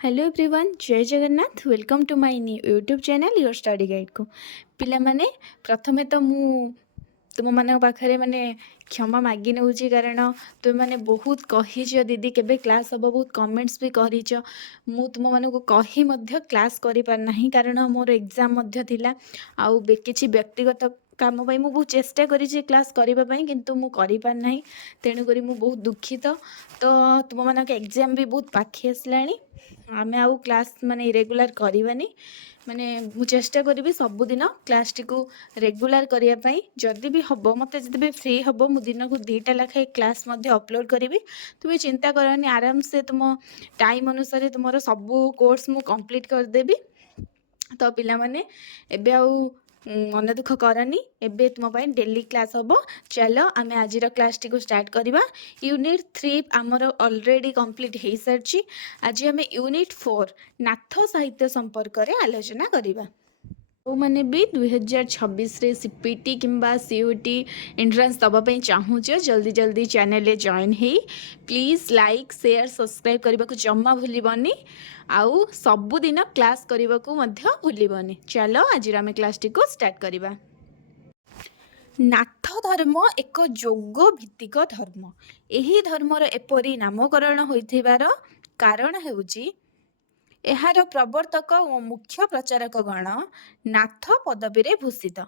Hello everyone जय Jagannath welcome to my new YouTube channel your study guide को पिला माने प्रथमे तो मु तुम मान पाखे माने क्षमा मागी नौची कारण तुम मैंने बहुत कहीच दीदी केबे क्लास हम बहुत कमेंट्स भी करीच मु तुम मान को कही मध्य क्लास करि पार नाही कारण मोर एग्जाम मध्य थिला आउ किछि व्यक्तिगत काम पाई मु बहुत चेष्टा करी क्लास करने किंतु मु करि पार नाही तेणुकरी मु बहुत दुखित तो तुम मान एग्जाम भी बहुत पाखे आसलानी आम आउ क्लास माने इरेगुलर करवानी माने मु चेष्टा करी सबुदिन क्लास टी को रेगुलर करने जदि भी हम मत भी फ्री हम मु दिन को 2टा लेखाएं क्लास अपलोड करी तुम्हें चिंता करनी आराम से तुम टाइम अनुसार तुम सबू कोर्स मु कंप्लीट करदेवी तो पिला माने एबे आउ मन दुख करनी एबे तुम डेली क्लास हम चलो आम आज क्लास टी को स्टार्ट करवा यूनिट 3 आमर ऑलरेडी कंप्लीट हो सारी आज आम यूनिट 4 नाथ साहित्य संपर्क में आलोचना करवा मैंने भी 2026 सीपीटी किंबा सीयूटी एंट्रेंस दवाई चाहूच जल्दी जल्दी चैनल जॉइन है प्लीज लाइक शेयर सब्सक्राइब करने को जमा भूलनी आउ सबुदिन क्लास करने को भूलनी चलो आज आम क्लास टी को स्टार्ट करवा नाथ धर्म एक जोग भित्तिक धर्म यही धर्मर एपरी नामकरण होइथिबार कारण हेउची एहार प्रवर्तक और मुख्य प्रचारक गण नाथ पदवी रे भूषित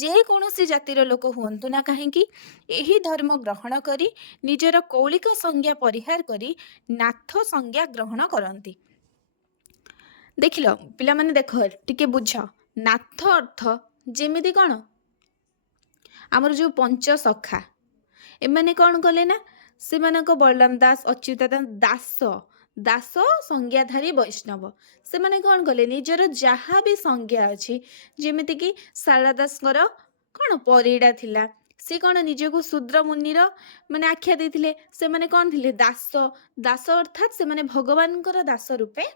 जे कौनसी जातिर लोक हुंतु ना कहीं यही धर्म ग्रहण करी निजर कौलिक संज्ञा परिहार करी नाथ संज्ञा ग्रहण करती देख लो पिला माने देख टिके बुझ नाथ अर्थ जेमिति कौन आमर जो पंच सखा एमाने कौन कले ना से बलराम दास अच्युतानंद दास दास संज्ञाधारी वैष्णव से माने कौन कले निजर जहाँ भी संज्ञा अच्छी जेमिति कि शारदा दास कौन परिड़ा थिला से कौन निजको शूद्र मुनिर माने आख्या देथिले से माने कौन थिले दास दास अर्थात से माने भगवान दास रूपे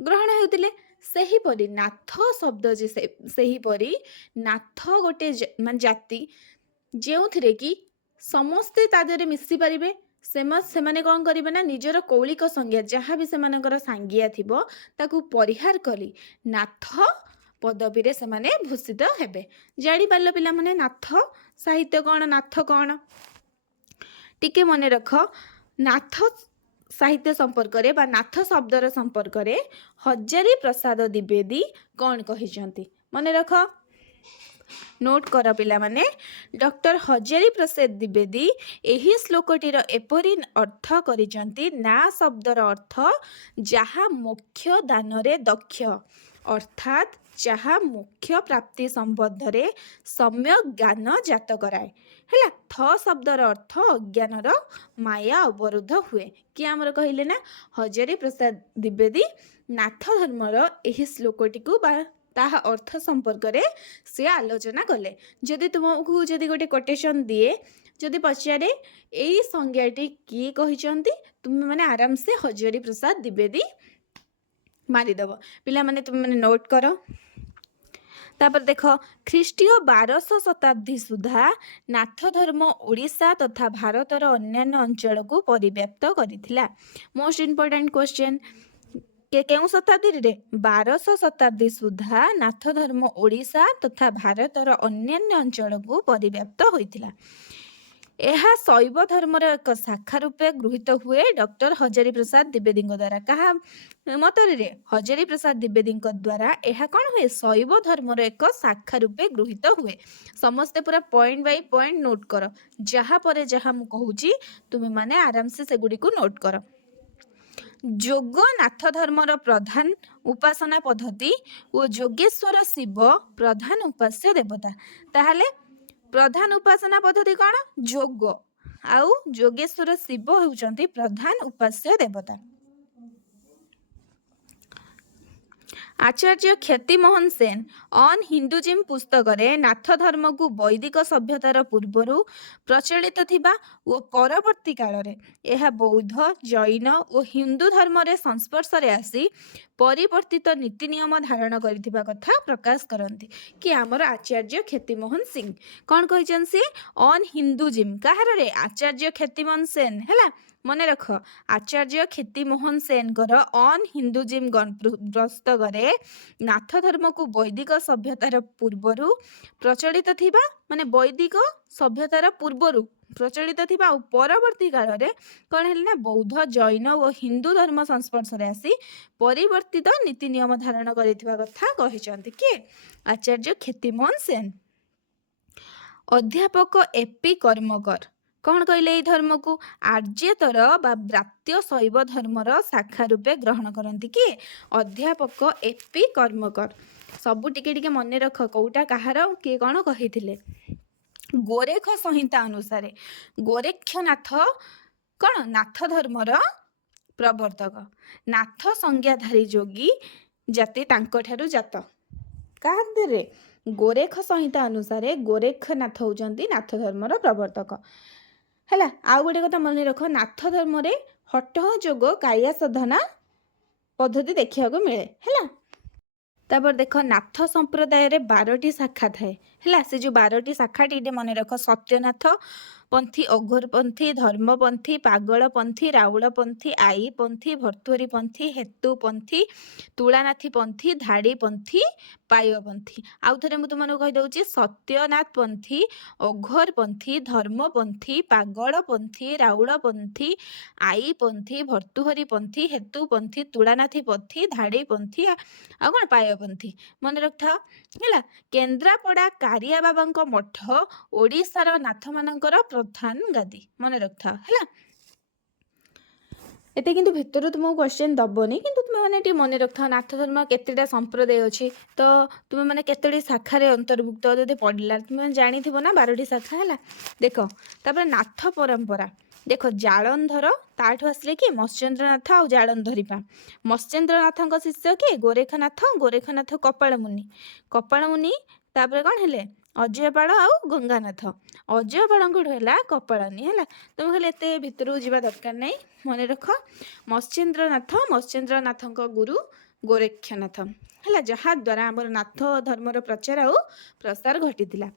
ग्रहण होउतिले सही परी नाथ शब्द जे सही परी नाथ गोटे मान जाति जो थे कि समस्ते तादरे मिसी पारे से माने कौन करेंगे ना निजर कौलिक संज्ञा जहाँ भी से सांगिया थिबो ताकू परिहार करी नाथ पदवी रे से माने भूषित हेबे जानी पारल पिला माने नाथ साहित्य कौन नाथ कौन टिके मने रख नाथ साहित्य संपर्क रे बा नाथ शब्दर संपर्क रे हजारी प्रसाद द्विवेदी कौन कहिसंती मने रख नोट कर पिला माने डॉक्टर हजारी प्रसाद द्विवेदी एही श्लोकटीर एपरी अर्थ करिसंती ना शब्दर अर्थ जहा मोक्ष दान रे दक्ष अर्थात जहा मोक्ष प्राप्ति संबंध रे सम्यक ज्ञान जात कराए है थ शब्दर अर्थ अज्ञानर माया अवरोध हुए कि आमर कहले ना हजारी प्रसाद द्विवेदी नाथ धर्मर एही श्लोकटी को ताहा अर्थ संपर्क रे से आलोचना कले जदि तुमको जदि गोटे कोटेशन दिए जदि पचारे यही संज्ञाटी किए कहिसंती तुम माने आराम से हजारी प्रसाद द्विवेदी मारिदेव पिला माने तुम माने नोट करो तापर देख ख्रीष्टीय 1200 शताब्दी सुधा नाथ धर्म ओडिशा तथा भारतर अन्यान्य अंचल को परिव्याप्त करिथिला मोस्ट इंपोर्टेंट क्वेश्चन केउ शताब्दी रे 1200 शताब्दी सुधा नाथ धर्म ओडिशा तथा भारतर अन्यान्य अंचल को परिव्याप्त होइथिला यह शैव धर्मर एक शाखा रूपे गृहीत हुए डॉक्टर हजारी प्रसाद द्विवेदी द्वारा कहा मतरे हजारी प्रसाद द्विवेदी द्वारा यह कौन हुए शैव धर्मर एक शाखा रूपे गृहीत हुए समस्ते पूरा पॉइंट बाय पॉइंट नोट कर जहाँ पर जहाँ मु कहूची तुम माने आराम से सेगुडी को नोट कर जोग नाथ धर्मर प्रधान उपासना पद्धति और जोगेश्वर शिव प्रधान उपास्य देवता ताहले प्रधान उपासना पद्धति कौन जोग आउ जोगेश्वर शिव होउचंती प्रधान उपास्य देवता आचार्य ख्यातिमोहन सेन ऑन हिंदुजिम पुस्तक रे नाथ धर्म को वैदिक सभ्यतार पूर्वरु प्रचलित थिबा ओ परवर्ती काल रे यह बौद्ध जैन और हिंदू धर्म रे संस्पर्श रे आसी परिवर्तित नीति नियम धारण करिथिबा कथा प्रकाश करती कि आमर आचार्य ख्यातिमोहन सिंह कौन कहिछन सी ऑन हिंदुजिम कहार रे आचार्य ख्यातिमोहन सेन हैला ମନେ ରଖ ଆଚାର୍ଯ୍ୟ କ୍ଷିତିମୋହନ ସେନଙ୍କର ଅନ୍ ହିନ୍ଦୁଜିମ୍ ପୁସ୍ତକରେ ନାଥ ଧର୍ମକୁ ବୈଦିକ ସଭ୍ୟତାର ପୂର୍ବରୁ ପ୍ରଚଳିତ ଥିବା ମାନେ ବୈଦିକ ସଭ୍ୟତାର ପୂର୍ବରୁ ପ୍ରଚଳିତ ଥିବା ଆଉ ପରବର୍ତ୍ତୀ କାଳରେ କ'ଣ ହେଲା ନା ବୌଦ୍ଧ ଜୈନ ଓ ହିନ୍ଦୁ ଧର୍ମ ସଂସ୍ପର୍ଶରେ ଆସି ପରିବର୍ତ୍ତିତ ନୀତି ନିୟମ ଧାରଣ କରିଥିବା କଥା କହିଛନ୍ତି କିଏ? ଆଚାର୍ଯ୍ୟ କ୍ଷିତିମୋହନ ସେନ। ଅଧ୍ୟାପକ ଏପି କର୍ମକର କ'ଣ କହିଲେ ଏଇ ଧର୍ମକୁ? ଆର୍ଯ୍ୟେତର ବା ବ୍ରାତ୍ୟ ଶୈବ ଧର୍ମର ଶାଖା ରୂପେ ଗ୍ରହଣ କରନ୍ତି କିଏ? ଅଧ୍ୟାପକ ଏପି କର୍ମକର। ସବୁ ଟିକେ ଟିକେ ମନେ ରଖ କୋଉଟା କାହାର କିଏ କ'ଣ କହିଥିଲେ। ଗୋରେଖ ସଂହିତା ଅନୁସାରେ ଗୋରେକ୍ଷନାଥ କ'ଣ ନାଥ ଧର୍ମର ପ୍ରବର୍ତ୍ତକ। ନାଥ ସଂଜ୍ଞାଧାରୀ ଯୋଗୀ ଜାତି ତାଙ୍କଠାରୁ ଜାତ। କାହାରେ? ଗୋରେଖ ସଂହିତା ଅନୁସାରେ ଗୋରେକ୍ଷନାଥ ହେଉଛନ୍ତି ନାଥ ଧର୍ମର ପ୍ରବର୍ତ୍ତକ ହେଲା। ଆଉ ଗୋଟେ କଥା ମନେ ରଖ ନାଥ ଧର୍ମରେ ହଠ ଯୋଗ କାୟା ସାଧନା ପଦ୍ଧତି ଦେଖିବାକୁ ମିଳେ ହେଲା। ତାପରେ ଦେଖ ନାଥ ସମ୍ପ୍ରଦାୟରେ 12ଟି ଶାଖା ଥାଏ ହେଲା। ସେ ଯେଉଁ 12ଟି ଶାଖାଟି ଟିକେ ମନେ ରଖ ସତ୍ୟନାଥ ପନ୍ଥୀ, ଅଘୋର ପନ୍ଥୀ, ଧର୍ମପନ୍ଥୀ, ପାଗଳ ପନ୍ଥୀ, ରାଉଳ ପନ୍ଥୀ, ଆଈ ପନ୍ଥୀ, ଭର୍ତ୍ତୁହରୀ ପନ୍ଥୀ, ହେତୁ ପନ୍ଥୀ, ତୁଳାନାଥୀ ପନ୍ଥୀ, ଧାଡ଼ି ପନ୍ଥୀ, ପାୟପନ୍ଥୀ। ଆଉ ଥରେ ମୁଁ ତୁମମାନଙ୍କୁ କହିଦେଉଛି ସତ୍ୟନାଥ ପନ୍ଥୀ, ଅଘୋର ପନ୍ଥୀ, ଧର୍ମପନ୍ଥୀ, ପାଗଳ ପନ୍ଥୀ, ରାଉଳ ପନ୍ଥୀ, ଆଈ ପନ୍ଥୀ, ଭର୍ତ୍ତୁହରୀ ପନ୍ଥୀ, ହେତୁ ପନ୍ଥୀ, ତୁଳାନାଥୀ ପନ୍ଥୀ, ଧାଡ଼ି ପନ୍ଥୀ ଆଉ କ'ଣ ପାୟପନ୍ଥୀ। ମନେ ରଖିଥାଅ ହେଲା। କେନ୍ଦ୍ରାପଡ଼ା କାରିଆ ବାବାଙ୍କ ମଠ ଓଡ଼ିଶାର ନାଥମାନଙ୍କର ପ୍ରଧାନ ଗାଦି। ମନେ ରଖିଥାଅ ହେଲା। ଏତେ କିନ୍ତୁ ଭିତରୁ ତୁମକୁ କ୍ୱେଶ୍ଚନ୍ ଦେବନି, କିନ୍ତୁ ତୁମେ ମାନେ ଟିକେ ମନେ ରଖିଥାଅ ନାଥ ଧର୍ମ କେତେଟା ସମ୍ପ୍ରଦାୟ ଅଛି, ତ ତୁମେ ମାନେ କେତୋଟି ଶାଖାରେ ଅନ୍ତର୍ଭୁକ୍ତ ଯଦି ପଡ଼ିଲା ତୁମେ ଜାଣିଥିବ ନା 12ଟି ଶାଖା ହେଲା। ଦେଖ ତାପରେ ନାଥ ପରମ୍ପରା ଦେଖ ଜାଳନ୍ଧର ତାଠୁ ଆସିଲେ କିଏ? ମତ୍ସ୍ୟେନ୍ଦ୍ରନାଥ ଆଉ ଜାଳନ୍ଧରୀପା। ମତ୍ସ୍ୟେନ୍ଦ୍ରନାଥଙ୍କ ଶିଷ୍ୟ କିଏ? ଗୋରେଖନାଥ। ଗୋରେଖନାଥ କପାଳମୁନି। କପାଳମୁନି ତାପରେ କ'ଣ ହେଲେ? ଅଜୟପାଳ ଆଉ ଗଙ୍ଗାନାଥ। ଅଜୟପାଳଙ୍କଠୁ ହେଲା କପାଳନି ହେଲା। ତୁମେ ଖାଲି ଏତେ ଭିତରକୁ ଯିବା ଦରକାର ନାହିଁ, ମନେ ରଖ ମତ୍ସ୍ୟେନ୍ଦ୍ରନାଥ ମତ୍ସ୍ୟେନ୍ଦ୍ରନାଥଙ୍କ ଗୁରୁ ଗୋରେକ୍ଷନାଥ ହେଲା, ଯାହାଦ୍ୱାରା ଆମର ନାଥ ଧର୍ମର ପ୍ରଚାର ଆଉ ପ୍ରସାର ଘଟିଥିଲା।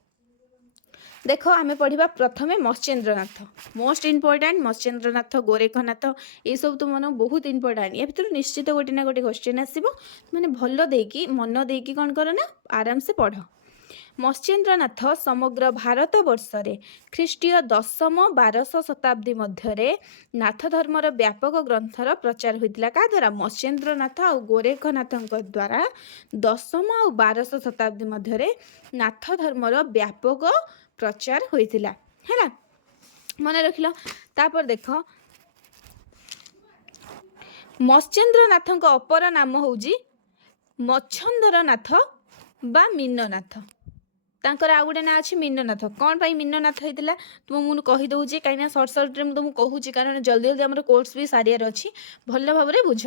ଦେଖ ଆମେ ପଢ଼ିବା ପ୍ରଥମେ ମତ୍ସ୍ୟେନ୍ଦ୍ରନାଥ। ମୋଷ୍ଟ ଇମ୍ପୋର୍ଟାଣ୍ଟ ମତ୍ସ୍ୟେନ୍ଦ୍ରନାଥ, ଗୋରେଖନାଥ ଏସବୁ ତୁମମାନଙ୍କୁ ବହୁତ ଇମ୍ପୋର୍ଟାଣ୍ଟ। ୟା ଭିତରୁ ନିଶ୍ଚିତ ଗୋଟେ ନା ଗୋଟେ କ୍ୱେଶ୍ଚନ୍ ଆସିବ, ମାନେ ଭଲ ଦେଇକି ମନ ଦେଇକି କ'ଣ କର ନା ଆରାମସେ ପଢ଼। ମତ୍ସ୍ୟେନ୍ଦ୍ରନାଥ ସମଗ୍ର ଭାରତ ବର୍ଷରେ ଖ୍ରୀଷ୍ଟୀୟ 10ମ-12ଶ ଶତାବ୍ଦୀ ମଧ୍ୟରେ ନାଥ ଧର୍ମର ବ୍ୟାପକ ଗ୍ରନ୍ଥର ପ୍ରଚାର ହୋଇଥିଲା। କାହା ଦ୍ୱାରା? ମତ୍ସ୍ୟେନ୍ଦ୍ରନାଥ ଆଉ ଗୋରେଖନାଥଙ୍କ ଦ୍ୱାରା 10ମ ଆଉ 12ଶ ଶତାବ୍ଦୀ ମଧ୍ୟରେ ନାଥ ଧର୍ମର ବ୍ୟାପକ ପ୍ରଚାର ହୋଇଥିଲା ହେଲା। ମନେ ରଖିଲ। ତାପରେ ଦେଖ ମତ୍ସ୍ୟେନ୍ଦ୍ରନାଥଙ୍କ ଅପର ନାମ ହେଉଛି ମଚ୍ଛନ୍ଦରନାଥ ବା ମୀନନାଥ। ତାଙ୍କର ଆଉ ଗୋଟେ ନାଁ ଅଛି ମୀନନାଥ। କ'ଣ ପାଇଁ ମୀନନାଥ ହେଇଥିଲା ତୁମକୁ ମୁଁ କହିଦେଉଛି, କାହିଁକିନା ସର୍ଟରେ ମୁଁ ତୁମକୁ କହୁଛି, କାରଣ ଜଲ୍ଦି ଜଲ୍ଦି ଆମର କୋର୍ସ ବି ସାରିବାର ଅଛି, ଭଲ ଭାବରେ ବୁଝ।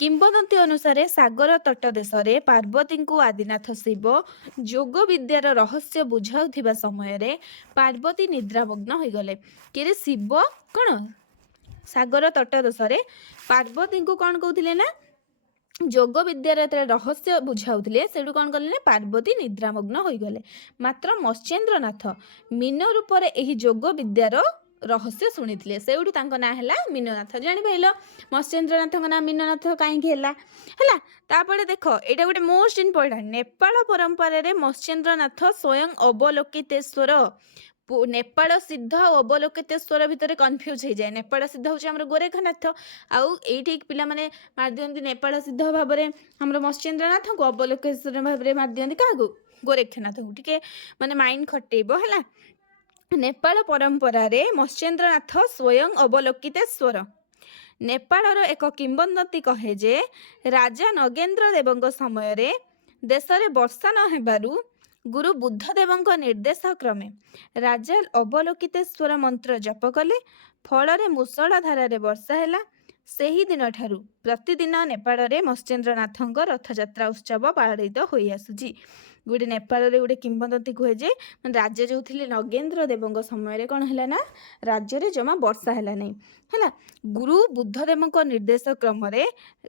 କିମ୍ବଦନ୍ତୀ ଅନୁସାରେ ସାଗର ତଟ ଦେଶରେ ପାର୍ବତୀଙ୍କୁ ଆଦିନାଥ ଶିବ ଯୋଗ ବିଦ୍ୟାର ରହସ୍ୟ ବୁଝାଉଥିବା ସମୟରେ ପାର୍ବତୀ ନିଦ୍ରାମଗ୍ନ ହୋଇଗଲେ। କିରେ ଶିବ କ'ଣ ସାଗର ତଟ ଦେଶରେ ପାର୍ବତୀଙ୍କୁ କ'ଣ କହୁଥିଲେ ନା ଯୋଗ ବିଦ୍ୟାର ଯେତେବେଳେ ରହସ୍ୟ ବୁଝାଉଥିଲେ, ସେଇଠୁ କ'ଣ କଲେ ନା ପାର୍ବତୀ ନିଦ୍ରାମଗ୍ନ ହୋଇଗଲେ। ମାତ୍ର ମତ୍ସ୍ୟେନ୍ଦ୍ରନାଥ ମୀନ ରୂପରେ ଏହି ଯୋଗ ବିଦ୍ୟାର ରହସ୍ୟ ଶୁଣିଥିଲେ, ସେଇଠୁ ତାଙ୍କ ନାଁ ହେଲା ମୀନନାଥ। ଜାଣିପାରିଲ ମତ୍ସ୍ୟେନ୍ଦ୍ରନାଥଙ୍କ ନାଁ ମୀନନାଥ କାହିଁକି ହେଲା ହେଲା। ତାପରେ ଦେଖ ଏଇଟା ଗୋଟେ ମୋଷ୍ଟ ଇମ୍ପୋର୍ଟାଣ୍ଟ। ନେପାଳ ପରମ୍ପରାରେ ମତ୍ସ୍ୟେନ୍ଦ୍ରନାଥ ସ୍ୱୟଂ ଅବଲୋକିତେଶ୍ୱର। ନେପାଳ ସିଦ୍ଧ ଆଉ ଅବଲୋକିତେଶ୍ୱର ଭିତରେ କନଫ୍ୟୁଜ୍ ହେଇଯାଏ। ନେପାଳ ସିଦ୍ଧ ହେଉଛି ଆମର ଗୋରେଖନାଥ, ଆଉ ଏଇଠି ପିଲାମାନେ ମାରିଦିଅନ୍ତି ନେପାଳ ସିଦ୍ଧ ଭାବରେ ଆମର ମତ୍ସ୍ୟେନ୍ଦ୍ରନାଥଙ୍କୁ, ଅବଲୋକିତେଶ୍ୱର ଭାବରେ ମାରିଦିଅନ୍ତି କାହାକୁ? ଗୋରେକ୍ଷନାଥଙ୍କୁ। ଟିକେ ମାନେ ମାଇଣ୍ଡ ଖଟେଇବ ହେଲା। ନେପାଳ ପରମ୍ପରାରେ ମତ୍ସ୍ୟେନ୍ଦ୍ରନାଥ ସ୍ୱୟଂ ଅବଲୋକିତେଶ୍ୱର। ନେପାଳର ଏକ କିମ୍ବଦନ୍ତୀ କହେ ଯେ ରାଜା ନଗେନ୍ଦ୍ର ଦେବଙ୍କ ସମୟରେ ଦେଶରେ ବର୍ଷା ନ ହେବାରୁ ଗୁରୁ ବୁଦ୍ଧଦେବଙ୍କ ନିର୍ଦ୍ଦେଶ କ୍ରମେ ରାଜା ଅବଲୋକିତେଶ୍ୱର ମନ୍ତ୍ର ଜପ କଲେ, ଫଳରେ ମୂଷଳ ଧାରାରେ ବର୍ଷା ହେଲା। ସେହି ଦିନଠାରୁ ପ୍ରତିଦିନ ନେପାଳରେ ମତ୍ସ୍ୟେନ୍ଦ୍ରନାଥଙ୍କ ରଥଯାତ୍ରା ଉତ୍ସବ ପାଳିତ ହୋଇ ଆସୁଛି। ଗୋଟେ ନେପାଳରେ ଗୋଟେ କିମ୍ବଦନ୍ତୀ କୁହେ ଯେ ରାଜା ଯେଉଁ ଥିଲେ ନଗେନ୍ଦ୍ର ଦେବଙ୍କ ସମୟରେ କ'ଣ ହେଲା ନା ରାଜ୍ୟରେ ଜମା ବର୍ଷା ହେଲା ନାହିଁ ହେଲା। ଗୁରୁ ବୁଦ୍ଧଦେବଙ୍କ ନିର୍ଦ୍ଦେଶ କ୍ରମରେ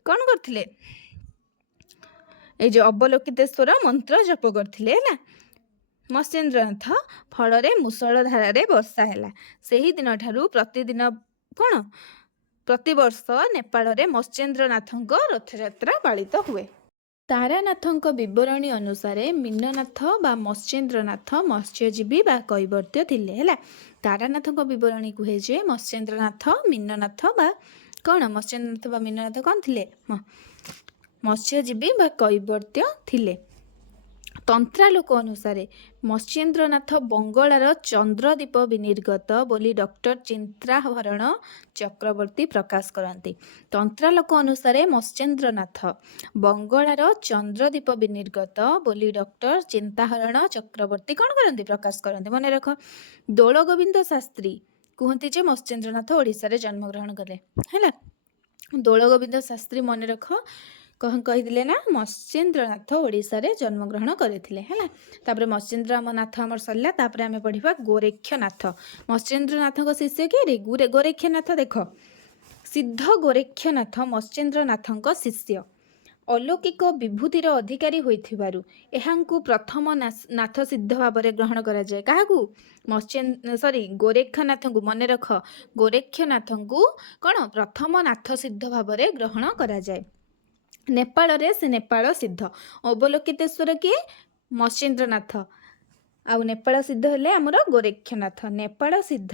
କ'ଣ କରିଥିଲେ? এই যে ଅବଲୋକିତେଶ୍ୱର ମନ୍ତ୍ର ଜପ କରିଥିଲେ ହେଲା ମତ୍ସ୍ୟେନ୍ଦ୍ରନାଥ, ଫଳରେ ମୂଷଳ ଧାରାରେ ବର୍ଷା ହେଲା। ସେହି ଦିନଠାରୁ ପ୍ରତିଦିନ କ'ଣ ପ୍ରତିବର୍ଷ ନେପାଳରେ ମତ୍ସ୍ୟେନ୍ଦ୍ରନାଥଙ୍କ ରଥଯାତ୍ରା ପାଳିତ ହୁଏ। ତାରାନାଥଙ୍କ ବିବରଣୀ ଅନୁସାରେ ମୀନନାଥ ବା ମତ୍ସ୍ୟେନ୍ଦ୍ରନାଥ ମତ୍ସ୍ୟଜୀବୀ ବା କୈବର୍ତ୍ୟ ଥିଲେ। ହେଲା, ତାରାନାଥଙ୍କ ବିବରଣୀ କୁହେ ଯେ ମତ୍ସ୍ୟେନ୍ଦ୍ରନାଥ ମୀନନାଥ ବା କ'ଣ ମତ୍ସ୍ୟେନ୍ଦ୍ରନାଥ ବା ମୀନନାଥ କ'ଣ ଥିଲେ? ମତ୍ସ୍ୟଜୀବୀ ବା କୈବର୍ତ୍ୟ ଥିଲେ। ତନ୍ତ୍ରାଲୋକ ଅନୁସାରେ ମତ୍ସ୍ୟେନ୍ଦ୍ରନାଥ ବଙ୍ଗଳାର ଚନ୍ଦ୍ରଦୀପ ବିନିର୍ଗତ ବୋଲି ଡକ୍ଟର ଚିନ୍ତାହରଣ ଚକ୍ରବର୍ତ୍ତୀ ପ୍ରକାଶ କରନ୍ତି। ତନ୍ତ୍ରାଲୋକ ଅନୁସାରେ ମତ୍ସ୍ୟେନ୍ଦ୍ରନାଥ ବଙ୍ଗଳାର ଚନ୍ଦ୍ରଦୀପ ବିନିର୍ଗତ ବୋଲି ଡକ୍ଟର ଚିନ୍ତାହରଣ ଚକ୍ରବର୍ତ୍ତୀ କ'ଣ କରନ୍ତି? ପ୍ରକାଶ କରନ୍ତି। ମନେ ରଖ, ଦୋଳଗୋବିନ୍ଦ ଶାସ୍ତ୍ରୀ କୁହନ୍ତି ଯେ ମତ୍ସ୍ୟେନ୍ଦ୍ରନାଥ ଓଡ଼ିଶାରେ ଜନ୍ମଗ୍ରହଣ କଲେ। ହେଲା, ଦୋଳଗୋବିନ୍ଦ ଶାସ୍ତ୍ରୀ ମନେ ରଖ କହିଥିଲେ ନା ମତ୍ସ୍ୟେନ୍ଦ୍ରନାଥ ଓଡ଼ିଶାରେ ଜନ୍ମଗ୍ରହଣ କରିଥିଲେ। ହେଲା, ତାପରେ ମତ୍ସ୍ୟେନ୍ଦ୍ରନାଥ ଆମର ସରିଲା। ତାପରେ ଆମେ ପଢ଼ିବା ଗୋରେକ୍ଷନାଥ। ମତ୍ସ୍ୟେନ୍ଦ୍ରନାଥଙ୍କ ଶିଷ୍ୟ କିଏ? ଗୋରେକ୍ଷନାଥ। ଦେଖ, ସିଦ୍ଧ ଗୋରେକ୍ଷନାଥ ମତ୍ସ୍ୟେନ୍ଦ୍ରନାଥଙ୍କ ଶିଷ୍ୟ। ଅଲୌକିକ ବିଭୂତିର ଅଧିକାରୀ ହୋଇଥିବାରୁ ଏହାଙ୍କୁ ପ୍ରଥମ ନାଥ ସିଦ୍ଧ ଭାବରେ ଗ୍ରହଣ କରାଯାଏ। କାହାକୁ? ଗୋରେକ୍ଷନାଥଙ୍କୁ। ମନେ ରଖ, ଗୋରେକ୍ଷନାଥଙ୍କୁ କ'ଣ ପ୍ରଥମ ନାଥ ସିଦ୍ଧ ଭାବରେ ଗ୍ରହଣ କରାଯାଏ। ନେପାଳରେ ସେ ନେପାଳ ସିଦ୍ଧ। ଅବଲୋକିତେଶ୍ୱର କିଏ? ମତ୍ସ୍ୟେନ୍ଦ୍ରନାଥ। ଆଉ ନେପାଳ ସିଦ୍ଧ ହେଲେ ଆମର ଗୋରେକ୍ଷନାଥ। ନେପାଳ ସିଦ୍ଧ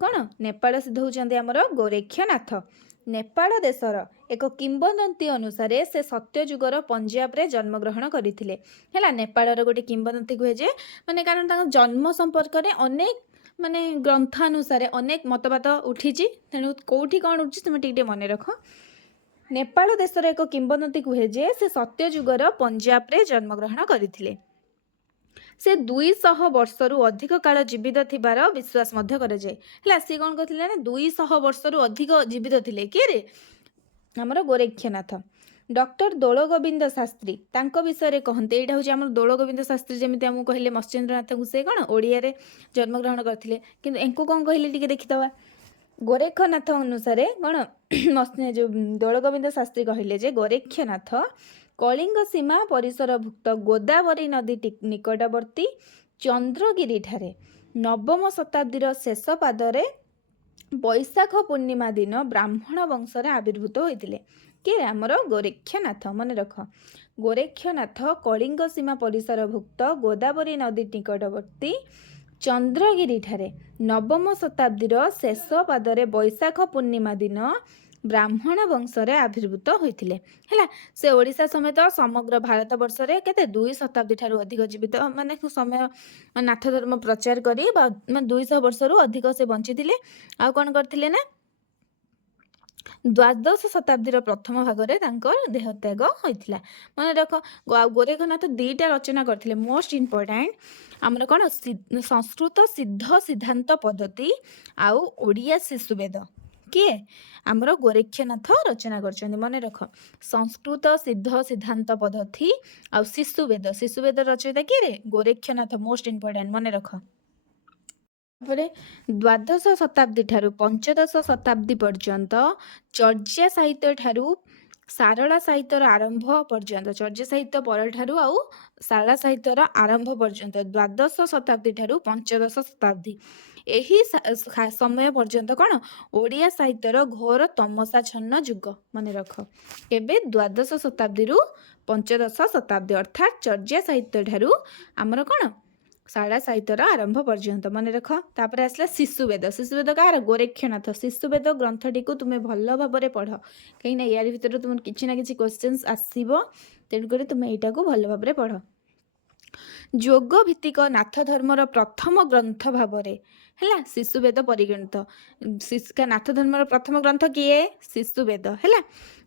କ'ଣ? ନେପାଳ ସିଦ୍ଧ ହେଉଛନ୍ତି ଆମର ଗୋରେକ୍ଷନାଥ। ନେପାଳ ଦେଶର ଏକ କିମ୍ବଦନ୍ତୀ ଅନୁସାରେ ସେ ସତ୍ୟଯୁଗର ପଞ୍ଜାବରେ ଜନ୍ମଗ୍ରହଣ କରିଥିଲେ। ହେଲା, ନେପାଳର ଗୋଟେ କିମ୍ବଦନ୍ତୀ କୁହେ ଯେ କାରଣ ତାଙ୍କ ଜନ୍ମ ସମ୍ପର୍କରେ ଅନେକ ଗ୍ରନ୍ଥାନୁସାରେ ଅନେକ ମତବାଦ ଉଠିଛି। ତେଣୁ କେଉଁଠି କ'ଣ ଉଠିଛି ତୁମେ ଟିକେ ମନେ ରଖ। ନେପାଳ ଦେଶର ଏକ କିମ୍ବଦନ୍ତୀ କୁହେ ଯେ ସେ ସତ୍ୟଯୁଗର ପଞ୍ଜାବରେ ଜନ୍ମଗ୍ରହଣ କରିଥିଲେ। ସେ 200 ବର୍ଷରୁ ଅଧିକ କାଳ ଜୀବିତ ଥିବାର ବିଶ୍ୱାସ ମଧ୍ୟ କରାଯାଏ। ହେଲା, ସେ କ'ଣ କରିଥିଲେ ନା 200 ବର୍ଷରୁ ଅଧିକ ଜୀବିତ ଥିଲେ। କିଏ ରେ? ଆମର ଗୋରେକ୍ଷନାଥ। ଡକ୍ଟର ଦୋଳଗୋବିନ୍ଦ ଶାସ୍ତ୍ରୀ ତାଙ୍କ ବିଷୟରେ କହନ୍ତି। ଏଇଟା ହେଉଛି ଆମର ଦୋଳଗୋବିନ୍ଦ ଶାସ୍ତ୍ରୀ। ଯେମିତି ଆମକୁ କହିଲେ ମତ୍ସ୍ୟେନ୍ଦ୍ରନାଥଙ୍କୁ ସେ କ'ଣ ଓଡ଼ିଆରେ ଜନ୍ମଗ୍ରହଣ କରିଥିଲେ, କିନ୍ତୁ ଏଙ୍କୁ କ'ଣ କହିଲେ ଟିକେ ଦେଖିଦେବା। ଗୋରେକ୍ଷନାଥ ଅନୁସାରେ କ'ଣ ଯେଉଁ ଦୋଳଗୋବିନ୍ଦ ଶାସ୍ତ୍ରୀ କହିଲେ ଯେ ଗୋରେକ୍ଷନାଥ କଳିଙ୍ଗ ସୀମା ପରିସରଭୁକ୍ତ ଗୋଦାବରୀ ନଦୀ ନିକଟବର୍ତ୍ତୀ ଚନ୍ଦ୍ରଗିରିଠାରେ ନବମ ଶତାବ୍ଦୀର ଶେଷ ପାଦରେ ବୈଶାଖ ପୂର୍ଣ୍ଣିମା ଦିନ ବ୍ରାହ୍ମଣ ବଂଶରେ ଆବିର୍ଭୂତ ହୋଇଥିଲେ। କିଏ? ଆମର ଗୋରେକ୍ଷନାଥ। ମନେ ରଖ, ଗୋରେକ୍ଷନାଥ କଳିଙ୍ଗ ସୀମା ପରିସରଭୁକ୍ତ ଗୋଦାବରୀ ନଦୀ ନିକଟବର୍ତ୍ତୀ ଚନ୍ଦ୍ରଗିରିଠାରେ ନବମ ଶତାବ୍ଦୀର ଶେଷ ପାଦରେ ବୈଶାଖ ପୂର୍ଣ୍ଣିମା ଦିନ ବ୍ରାହ୍ମଣ ବଂଶରେ ଆବିର୍ଭୂତ ହୋଇଥିଲେ। ହେଲା, ସେ ଓଡ଼ିଶା ସମେତ ସମଗ୍ର ଭାରତ ବର୍ଷରେ କେତେ 2 ଶତାବ୍ଦୀ ଠାରୁ ଅଧିକ ଜୀବିତ ସମୟ ନାଥ ଧର୍ମ ପ୍ରଚାର କରି 200 ବର୍ଷରୁ ଅଧିକ ସେ ବଞ୍ଚିଥିଲେ। ଆଉ କ'ଣ କରିଥିଲେ ନା ଦ୍ୱାଦଶ ଶତାବ୍ଦୀର ପ୍ରଥମ ଭାଗରେ ତାଙ୍କର ଦେହତ୍ୟାଗ ହୋଇଥିଲା। ମନେ ରଖ, ଗୋରେକ୍ଷନାଥ 2ଟା ରଚନା କରିଥିଲେ। ମୋଷ୍ଟ ଇମ୍ପୋର୍ଟାଣ୍ଟ ଆମର କ'ଣ? ସଂସ୍କୃତ ସିଦ୍ଧ ସିଦ୍ଧାନ୍ତ ପଦ୍ଧତି ଆଉ ଓଡ଼ିଆ ଶିଶୁବେଦ। କିଏ? ଆମର ଗୋରେକ୍ଷନାଥ ରଚନା କରିଛନ୍ତି। ମନେ ରଖ, ସଂସ୍କୃତ ସିଦ୍ଧ ସିଦ୍ଧାନ୍ତ ପଦ୍ଧତି ଆଉ ଶିଶୁବେଦ। ଶିଶୁବେଦ ରଚୟିତା କିଏ? ଗୋରେକ୍ଷନାଥ। ମୋଷ୍ଟ ଇମ୍ପୋର୍ଟାଣ୍ଟ, ମନେ ରଖ। ତାପରେ ଦ୍ୱାଦଶ ଶତାବ୍ଦୀ ଠାରୁ ପଞ୍ଚଦଶ ଶତାବ୍ଦୀ ପର୍ଯ୍ୟନ୍ତ ଚର୍ଯ୍ୟା ସାହିତ୍ୟ ଠାରୁ ସାରଳା ସାହିତ୍ୟର ଆରମ୍ଭ ପର୍ଯ୍ୟନ୍ତ, ଚର୍ଯ୍ୟା ସାହିତ୍ୟ ପରଠାରୁ ଆଉ ସାରଳା ସାହିତ୍ୟର ଆରମ୍ଭ ପର୍ଯ୍ୟନ୍ତ ଦ୍ୱାଦଶ ଶତାବ୍ଦୀ ଠାରୁ ପଞ୍ଚଦଶ ଶତାବ୍ଦୀ ଏହି ସମୟ ପର୍ଯ୍ୟନ୍ତ କ'ଣ ଓଡ଼ିଆ ସାହିତ୍ୟର ଘୋର ତମସାଚ୍ଛନ୍ନ ଯୁଗ। ମନେ ରଖ, ଏବେ ଦ୍ୱାଦଶ ଶତାବ୍ଦୀରୁ ପଞ୍ଚଦଶ ଶତାବ୍ଦୀ ଅର୍ଥାତ୍ ଚର୍ଯ୍ୟା ସାହିତ୍ୟ ଠାରୁ ଆମର କ'ଣ ସାରଳା ସାହିତ୍ୟର ଆରମ୍ଭ ପର୍ଯ୍ୟନ୍ତ। ମନେ ରଖ। ତାପରେ ଆସିଲା ଶିଶୁବେଦ। ଶିଶୁବେଦ କାହାର? ଗୋରେକ୍ଷନାଥ। ଶିଶୁବେଦ ଗ୍ରନ୍ଥଟିକୁ ତୁମେ ଭଲ ଭାବରେ ପଢ଼, କାହିଁକିନା ୟାରି ଭିତରେ ତୁମର କିଛି ନା କିଛି କ୍ୱେଶ୍ଚନ୍ସ ଆସିବ, ତେଣୁକରି ତୁମେ ଏଇଟାକୁ ଭଲ ଭାବରେ ପଢ଼। ଯୋଗ ଭିତ୍ତିକ ନାଥ ଧର୍ମର ପ୍ରଥମ ଗ୍ରନ୍ଥ ଭାବରେ ହେଲା ଶିଶୁବେଦ ପରିଗଣିତ। ନାଥ ଧର୍ମର ପ୍ରଥମ ଗ୍ରନ୍ଥ କିଏ? ଶିଶୁବେଦ। ହେଲା,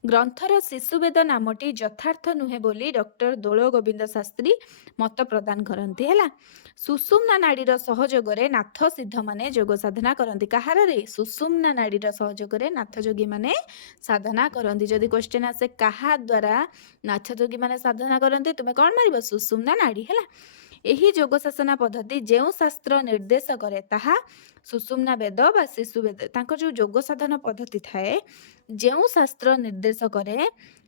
ଗ୍ରନ୍ଥର ଶିଶୁବେଦ ନାମଟି ଯଥାର୍ଥ ନୁହେଁ ବୋଲି ଡକ୍ଟର ଦୋଳଗୋବିନ୍ଦ ଶାସ୍ତ୍ରୀ ମତ ପ୍ରଦାନ କରନ୍ତି। ହେଲା, ସୁଷୁମ୍ନା ନାଡିର ସହଯୋଗରେ ନାଥ ସିଦ୍ଧମାନେ ଯୋଗ ସାଧନା କରନ୍ତି। କାହାରରେ? ସୁଷୁମ୍ନା ନାଡିର ସହଯୋଗରେ ନାଥ ଯୋଗୀମାନେ ସାଧନା କରନ୍ତି। ଯଦି କ୍ୱେଶ୍ଚନ ଆସେ କାହା ଦ୍ୱାରା ନାଥ ଯୋଗୀମାନେ ସାଧନା କରନ୍ତି, ତୁମେ କ'ଣ ମାରିବ? ସୁଷୁମ୍ନା ନାଡି। ହେଲା, ଏହି ଯୋଗ ଶାସନା ପଦ୍ଧତି ଯେଉଁ ଶାସ୍ତ୍ର ନିର୍ଦ୍ଦେଶ କରେ ତାହା ସୁଷୁମ୍ନା ବେଦ ବା ଶିଶୁବେଦ। ତାଙ୍କର ଯେଉଁ ଯୋଗ ସାଧନ ପଦ୍ଧତି ଥାଏ, ଯେଉଁ ଶାସ୍ତ୍ର ନିର୍ଦ୍ଦେଶ କରେ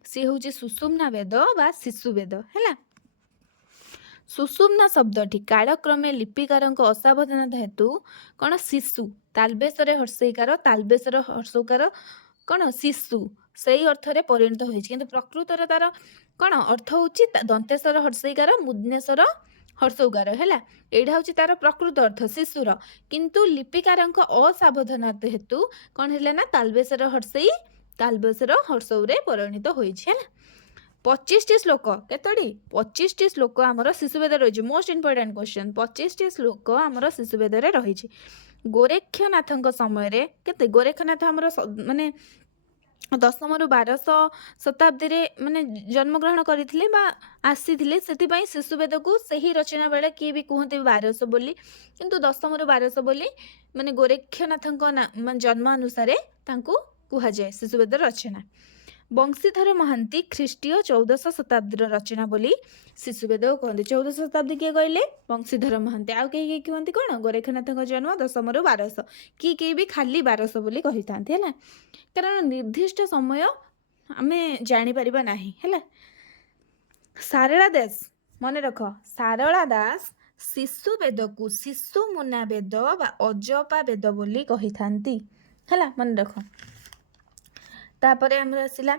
ସେ ହେଉଛି ସୁଷୁମ୍ନା ବେଦ ବା ଶିଶୁବେଦ। ହେଲା, ସୁଷୁମ୍ନା ଶବ୍ଦଟି କାଳକ୍ରମେ ଲିପିକାରଙ୍କ ଅସାବଧାନତା ହେତୁ କ'ଣ ଶିଶୁ ତାଲବେଶରେ ହର୍ଷେଇକାର ତାଲବେଶର ହର୍ଷଉକାର କ'ଣ ଶିଶୁ ସେଇ ଅର୍ଥରେ ପରିଣତ ହୋଇଛି, କିନ୍ତୁ ପ୍ରକୃତରେ ତାର କ'ଣ ଅର୍ଥ ହେଉଛି ଦନ୍ତେଶ୍ୱର ହର୍ଷେଇକାର ମୁଦ୍ନେଶ୍ୱର ହର୍ଷଉକାର ହେଲା। ଏଇଟା ହେଉଛି ତାର ପ୍ରକୃତ ଅର୍ଥ ଶିଶୁର, କିନ୍ତୁ ଲିପିକାରଙ୍କ ଅସାବଧାନତା ହେତୁ କ'ଣ ହେଲେ ନା ତାଲବେଶର ହର୍ଷେଇ ତାଲବେଶର ହର୍ଷଉରେ ପରିଣତ ହୋଇଛି ହେଲା। 25ଟି ଶ୍ଲୋକ କେତୋଟି 25ଟି ଶ୍ଲୋକ ଆମର ଶିଶୁବେଦ ରହିଛି। ମୋଷ୍ଟ ଇମ୍ପୋର୍ଟାଣ୍ଟ କ୍ୱେଶ୍ଚନ୍, 25ଟି ଶ୍ଲୋକ ଆମର ଶିଶୁବେଦରେ ରହିଛି। ଗୋରେକ୍ଷନାଥଙ୍କ ସମୟରେ କେତେ ଗୋରେକ୍ଷନାଥ ଆମର ମାନେ 10ମରୁ 12ଶହ ଶତାବ୍ଦୀରେ ମାନେ ଜନ୍ମଗ୍ରହଣ କରିଥିଲେ ବା ଆସିଥିଲେ, ସେଥିପାଇଁ ଶିଶୁବେଦକୁ ସେହି ରଚନା ବେଳେ କିଏ ବି କୁହନ୍ତି 1200 ବୋଲି, କିନ୍ତୁ 10ମରୁ 1200 ବୋଲି ମାନେ ଗୋରେକ୍ଷନାଥଙ୍କ ମାନେ ଜନ୍ମ ଅନୁସାରେ ତାଙ୍କୁ କୁହାଯାଏ ଶିଶୁବେଦର ରଚନା। ବଂଶୀଧର ମହାନ୍ତି ଖ୍ରୀଷ୍ଟୀୟ 14ଶହ ଶତାବ୍ଦୀର ରଚନା ବୋଲି ଶିଶୁବେଦକୁ କହନ୍ତି। 14ଶହ ଶତାବ୍ଦୀ କିଏ କହିଲେ? ବଂଶୀଧର ମହାନ୍ତି। ଆଉ କେହି କେହି କୁହନ୍ତି କ'ଣ ଗୋରେକ୍ଷନାଥଙ୍କ ଜନ୍ମ 10ମରୁ 1200, କେହି ବି ଖାଲି 1200 ବୋଲି କହିଥାନ୍ତି ହେଲା, କାରଣ ନିର୍ଦ୍ଦିଷ୍ଟ ସମୟ ଆମେ ଜାଣିପାରିବା ନାହିଁ ହେଲା। ସାରଳା ଦାସ ମନେ ରଖ, ସାରଳା ଦାସ ଶିଶୁବେଦକୁ ଶିଶୁ ମୁନା ବେଦ ବା ଅଜପା ବେଦ ବୋଲି କହିଥାନ୍ତି ହେଲା, ମନେ ରଖ। ତାପରେ ଆମର ଆସିଲା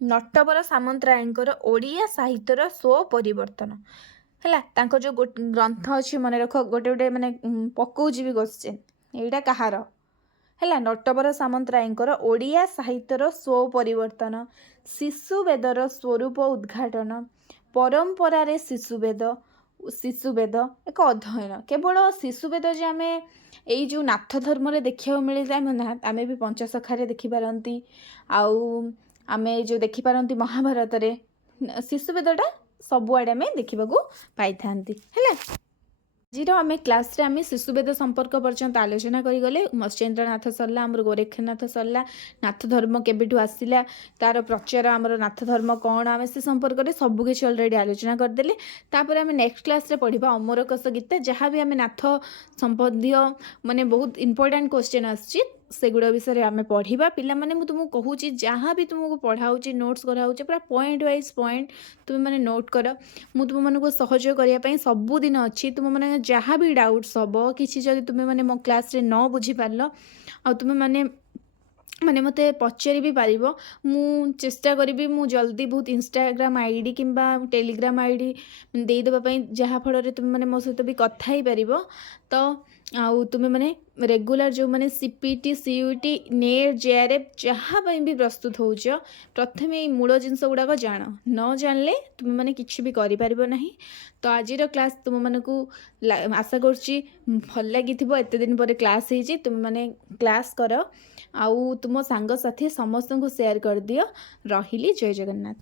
ନଟବର ସାମନ୍ତରାୟଙ୍କର ଓଡ଼ିଆ ସାହିତ୍ୟର ସ୍ୱପରିବର୍ତ୍ତନ ହେଲା। ତାଙ୍କ ଯେଉଁ ଗ୍ରନ୍ଥ ଅଛି ମନେ ରଖ, ଗୋଟେ ଗୋଟେ ମାନେ ପକଉଛି ବି କ୍ୱେଶ୍ଚିନ୍, ଏଇଟା କାହାର ହେଲା? ନଟବର ସାମନ୍ତରାୟଙ୍କର ଓଡ଼ିଆ ସାହିତ୍ୟର ସ୍ୱପରିବର୍ତ୍ତନ, ଶିଶୁବେଦର ସ୍ୱରୂପ ଉଦ୍ଘାଟନ, ପରମ୍ପରାରେ ଶିଶୁବେଦ ଏକ ଅଧ୍ୟୟନ। କେବଳ ଶିଶୁବେଦ ଯେ ଆମେ ଏଇ ଯେଉଁ ନାଥ ଧର୍ମରେ ଦେଖିବାକୁ ମିଳିଥାଏ ନା, ଆମେ ବି ପଞ୍ଚସଖାରେ ଦେଖିପାରନ୍ତି, ଆଉ ଆମେ ଯେଉଁ ଦେଖିପାରନ୍ତି ମହାଭାରତରେ, ଶିଶୁବେଦଟା ସବୁଆଡ଼େ ଆମେ ଦେଖିବାକୁ ପାଇଥାନ୍ତି ହେଲା। ଆଜିର ଆମେ କ୍ଲାସ୍ରେ ଆମେ ଶିଶୁବେଦ ସମ୍ପର୍କ ପର୍ଯ୍ୟନ୍ତ ଆଲୋଚନା କରିଗଲେ। ମତ୍ସ୍ୟେନ୍ଦ୍ରନାଥ ସରିଲା, ଆମର ଗୋରେକ୍ଷନାଥ ସରିଲା, ନାଥ ଧର୍ମ କେବେଠୁ ଆସିଲା, ତାର ପ୍ରଚାର, ଆମର ନାଥ ଧର୍ମ କ'ଣ, ଆମେ ସେ ସମ୍ପର୍କରେ ସବୁକିଛି ଅଲରେଡ଼ି ଆଲୋଚନା କରିଦେଲେ। ତାପରେ ଆମେ ନେକ୍ସଟ କ୍ଲାସ୍ରେ ପଢ଼ିବା ଅମରକୋଷ ଗୀତା, ଯାହା ବି ଆମେ ନାଥ ସମ୍ବନ୍ଧୀୟ ମାନେ ବହୁତ ଇମ୍ପୋର୍ଟାଣ୍ଟ କ୍ୱେଶ୍ଚିନ୍ ଆସିଛି ସେଗୁଡ଼ା ବିଷୟରେ ଆମେ ପଢ଼ିବା। ପିଲାମାନେ ମୁଁ ତୁମକୁ କହୁଛି, ଯାହା ବି ତୁମକୁ ପଢ଼ା ହେଉଛି ନୋଟ୍ସ କରାହେଉଛି ପୁରା ପଏଣ୍ଟ ୱାଇଜ୍ ପଏଣ୍ଟ ତୁମେମାନେ ନୋଟ୍ କର। ମୁଁ ତୁମମାନଙ୍କୁ ସହଯୋଗ କରିବା ପାଇଁ ସବୁଦିନ ଅଛି। ତୁମମାନେ ଯାହା ବି ଡାଉଟ୍ସ ହେବ, କିଛି ଯଦି ତୁମେମାନେ ମୋ କ୍ଲାସ୍ରେ ନ ବୁଝିପାରିଲ, ଆଉ ତୁମେମାନେ ମାନେ ମୋତେ ପଚାରି ବି ପାରିବ, ମୁଁ ଚେଷ୍ଟା କରିବି ମୁଁ ଜଲ୍ଦି ବହୁତ ଇନଷ୍ଟାଗ୍ରାମ ଆଇଡ଼ି କିମ୍ବା ଟେଲିଗ୍ରାମ ଆଇଡ଼ି ଦେଇଦେବା ପାଇଁ, ଯାହାଫଳରେ ତୁମେମାନେ ମୋ ସହିତ ବି କଥା ହେଇପାରିବ। ତ ଆଉ ତୁମେମାନେ ରେଗୁଲାର ଯେଉଁମାନେ ସିପିଟି ସିୟୁଟି ନେଟ୍ ଜେଆରଏଫ୍ ଯାହା ପାଇଁ ବି ପ୍ରସ୍ତୁତ ହେଉଛ, ପ୍ରଥମେ ଏଇ ମୂଳ ଜିନିଷ ଗୁଡ଼ାକ ଜାଣ। ନ ଜାଣିଲେ ତୁମେମାନେ କିଛି ବି କରିପାରିବ ନାହିଁ। ତ ଆଜିର କ୍ଲାସ୍ ତୁମମାନଙ୍କୁ ଆଶା କରୁଛି ଭଲ ଲାଗିଥିବ। ଏତେ ଦିନ ପରେ କ୍ଲାସ୍ ହେଇଛି, ତୁମେମାନେ କ୍ଲାସ୍ କର, ଆଉ ତୁମ ସାଙ୍ଗସାଥି ସମସ୍ତଙ୍କୁ ସେୟାର କରିଦିଅ। ରହିଲି, ଜୟ ଜଗନ୍ନାଥ।